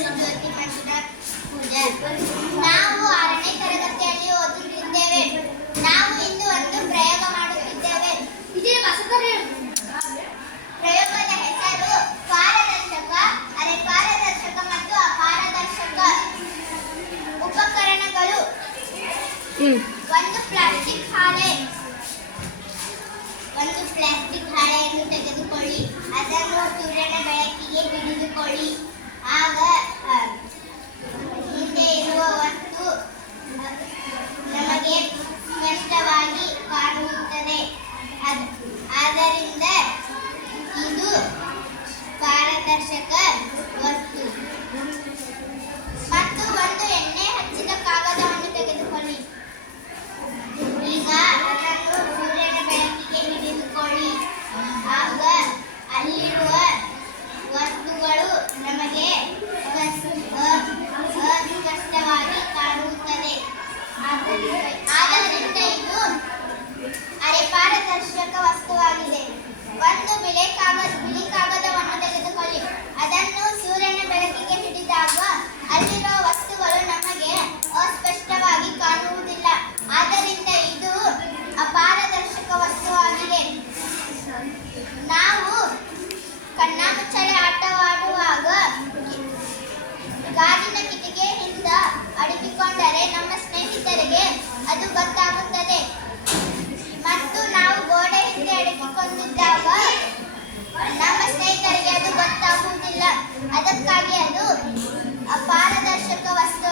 ಹೆಸರು ಜ್ಯೋತಿ ಮಂಜುನಾಥ್ ಪೂಜಾರ್. ನಾವು 6ನೇ ತರಗತಿಯಲ್ಲಿ ಓದುತ್ತಿದ್ದೇವೆ. ನಾವು ಇಂದು ಒಂದು ಪ್ರಯೋಗ ಮಾಡುತ್ತಿದ್ದೇವೆ. ಪ್ರಯೋಗದ ಹೆಸರು ಪಾರದರ್ಶಕ, ಅರೆಪಾರದರ್ಶಕ ಮತ್ತು ಅಪಾರದರ್ಶಕ. ಉಪಕರಣಗಳು: ಒಂದು ಪ್ಲಾಸ್ಟಿಕ್ ಹಾಳೆಯನ್ನು ತೆಗೆದುಕೊಳ್ಳಿ. ಅದನ್ನು ಸೂರ್ಯನ ಬೆಳಕಿಗೆ ಹಿಡಿದುಕೊಳ್ಳಿ. ಆಗ ಹಿಂದೆ ಇರುವ ವಸ್ತು ನಮಗೆ ಸ್ಪಷ್ಟವಾಗಿ ಕಾಣುತ್ತದೆ. ಆದ್ದರಿಂದ ಇದು ಪಾರದರ್ಶಕ ವಸ್ತು. ಮತ್ತು ಒಂದು ಎಣ್ಣೆ ಹಚ್ಚಿದ ಕಾಗದವನ್ನು ತೆಗೆದುಕೊಳ್ಳಿ. ಈಗ ಅದನ್ನು ಸೂರ್ಯನ ಬೆಳಕಿಗೆ ಹಿಡಿದುಕೊಳ್ಳಿ. ಆಗ ಅಲ್ಲಿರುವ ವಸ್ತುಗಳು ನಮಗೆ ಅಸ್ಪಷ್ಟವಾಗಿ ಕಾಣುತ್ತದೆ. ಆದ್ದರಿಂದ ಇದು ಅರೆಪಾರದರ್ಶಕ ವಸ್ತುವಾಗಿದೆ. ಒಂದು ಬಿಳಿ ಕಾಗದವನ್ನು ತೆಗೆದುಕೊಳ್ಳಿ. ಅದನ್ನು ಸೂರ್ಯನ ಬೆಳಕಿಗೆ ಹಿಡಿದಾಗ ಅಲ್ಲಿರುವ ವಸ್ತುಗಳು ನಮಗೆ ಅಸ್ಪಷ್ಟವಾಗಿ ಕಾಣುವುದಿಲ್ಲ. ಆದ್ದರಿಂದ ಇದು ಅಪಾರದರ್ಶಕ ವಸ್ತುವಾಗಿದೆ. ನಾವು ಕಣ್ಣಾಮುಚ್ಚಾಲೆ ಆಟವಾಡುವಾಗ ಗಾಜಿನ ಕಿಟಕಿಯಿಂದ ಅಡಗಿಕೊಂಡರೆ ನಮ್ಮ ಸ್ನೇಹಿತರಿಗೆ ಅದು ಗೊತ್ತಾಗುತ್ತದೆ. ಮತ್ತು ನಾವು ಗೋಡೆ ಹಿಂದೆ ಅಡಗಿಕೊಂಡಿದ್ದಾಗ ನಮ್ಮ ಸ್ನೇಹಿತರಿಗೆ ಅದು ಗೊತ್ತಾಗುವುದಿಲ್ಲ. ಅದಕ್ಕಾಗಿ ಅದು ಅಪಾರದರ್ಶಕ ವಸ್ತು